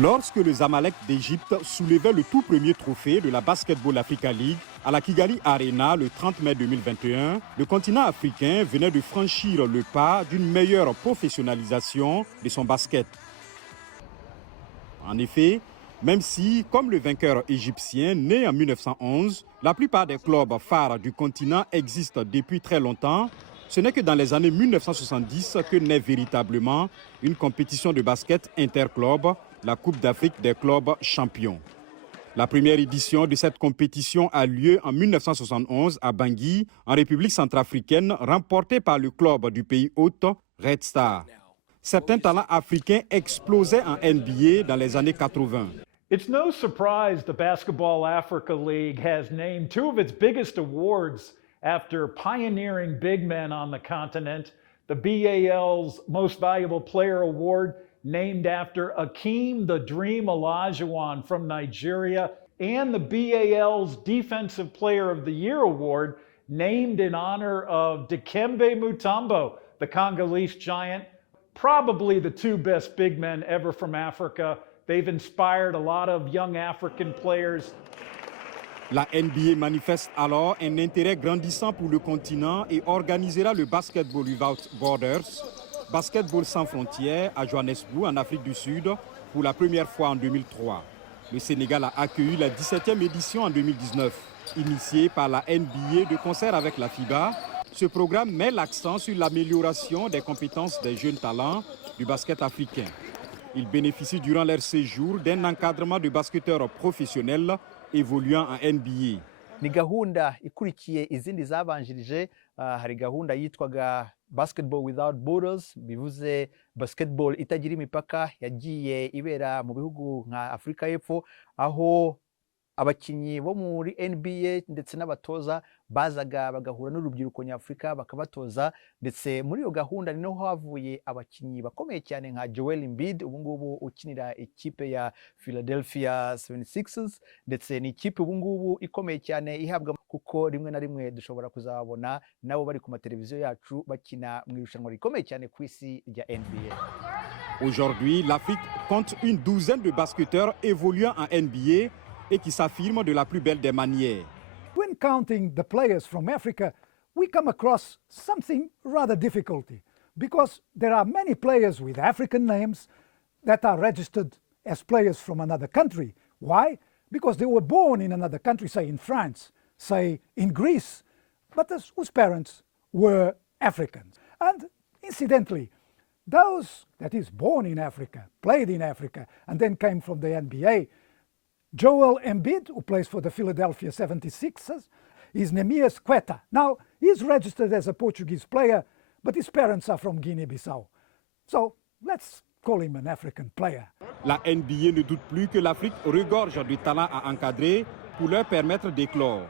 Lorsque le Zamalek d'Égypte soulevait le tout premier trophée de la Basketball Africa League à la Kigali Arena le 30 mai 2021, le continent africain venait de franchir le pas d'une meilleure professionnalisation de son basket. En effet, même si, comme le vainqueur égyptien né en 1911, la plupart des clubs phares du continent existent depuis très longtemps, ce n'est que dans les années 1970 que naît véritablement une compétition de basket interclub, la Coupe d'Afrique des clubs champions. La première édition de cette compétition a lieu en 1971 à Bangui, en République centrafricaine, remportée par le club du pays hôte, Red Star. Certains talents africains explosaient en NBA dans les années 80. It's no surprise the Basketball Africa League has named two of its biggest awards after pioneering big men on the continent. The BAL's Most Valuable Player Award, named after Akeem the Dream Olajuwon from Nigeria, and the BAL's Defensive Player of the Year Award, named in honor of Dikembe Mutombo, the Congolese giant. Probably the two best big men ever from Africa. They've inspired a lot of young African players. La NBA manifeste alors un intérêt grandissant pour le continent et organisera le Basketball Without Borders, Basketball sans frontières à Johannesburg en Afrique du Sud pour la première fois en 2003. Le Sénégal a accueilli la 17e édition en 2019. Initiée par la NBA de concert avec la FIBA, ce programme met l'accent sur l'amélioration des compétences des jeunes talents du basket africain. Ils bénéficient durant leur séjour d'un encadrement de basketteurs professionnels évoluant en NBA. Ni gahunda ikurikiye izindi zabanjirije, hari gahunda yitwaga Basketball Without Borders, bivuze basketball itagira imipaka, yagiye ibera mu bihugu nka Afrika y'Epfo, aho abakinyi bo muri NBA ndetse n'abatoza bazaga bagahura n'urubyiruko nyafurika bakabatoza, ndetse muri iyo gahunda ni naho havuye abakinyi bakomeye cyane nka Joel Embiid ubu ngubu ukinira ikipe ya Philadelphia 76ers, ndetse ni ikipe ubu ngubu ikomeye cyane ihabwa kuko rimwe na rimwe dushobora kuzabona nabo bari ku mateleviziyo yacu bakina mu irushanwa rikomeye cyane ku isi rya NBA. Aujourd'hui, l'Afrique compte une douzaine de basketteurs évoluant en NBA et qui s'affirment de la plus belle des manières. When counting the players from Africa, we come across something rather difficult because there are many players with African names that are registered as players from another country. Why? Because they were born in another country, say in France, say in Greece, but whose parents were Africans. And incidentally, those that is born in Africa, played in Africa, and then came from the NBA, Joel Embiid, who plays for the Philadelphia 76ers, is Nemias Quetta. Now, he's registered as a Portuguese player, but his parents are from Guinea-Bissau. So, let's call him an African player. La NBA ne doute plus que l'Afrique regorge de talents à encadrer pour leur permettre d'éclore.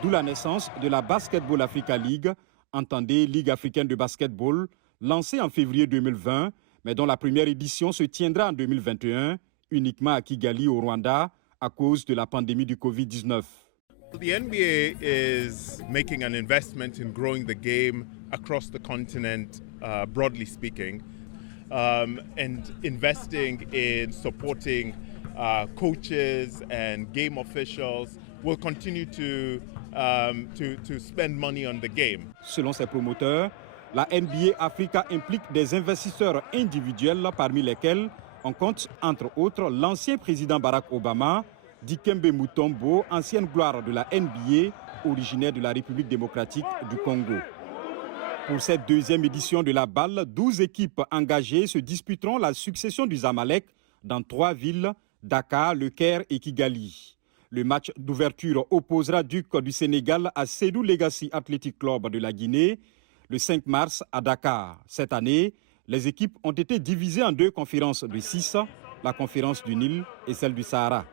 D'où la naissance de la Basketball Africa League, entendez Ligue africaine de basketball, lancée en février 2020, mais dont la première édition se tiendra en 2021, uniquement à Kigali au Rwanda, à cause de la pandémie du Covid-19. The NBA is making an investment in growing the game across the continent, broadly speaking, and investing in supporting coaches and game officials. Will continue to spend money on the game. Selon ses promoteurs, la NBA Africa implique des investisseurs individuels parmi lesquels on compte entre autres l'ancien président Barack Obama, Dikembe Mutombo, ancienne gloire de la NBA, originaire de la République démocratique du Congo. Pour cette deuxième édition de la balle, 12 équipes engagées se disputeront la succession du Zamalek dans 3 villes, Dakar, Le Caire et Kigali. Le match d'ouverture opposera Duc du Sénégal à Sédou Legacy Athletic Club de la Guinée le 5 mars à Dakar. Cette année, les équipes ont été divisées en 2 conférences de 6, la conférence du Nil et celle du Sahara.